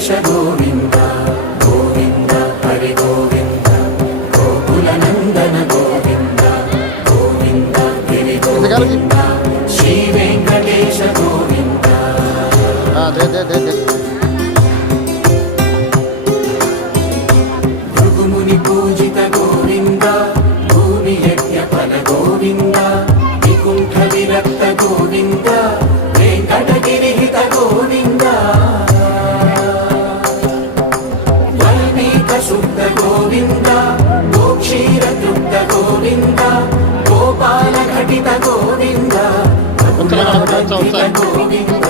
వెంకటేశ గోవింద గోవింద హరి గోవింద గోకుల నందన గోవింద గోవింద గిరి గోవింద శ్రీ వెంకటేశ గోవింద భృగుముని పూజిత గోవింద భూమి యజ్ఞ ఫల గోవింద వికుంఠ విరక్త గోవింద వెంకటగిరిహిత గోవింద వల్మీక శుద్ధ గోవింద గోక్షీర తృప్త గోవింద గోపాల ఘటిత గోవింద గోవింద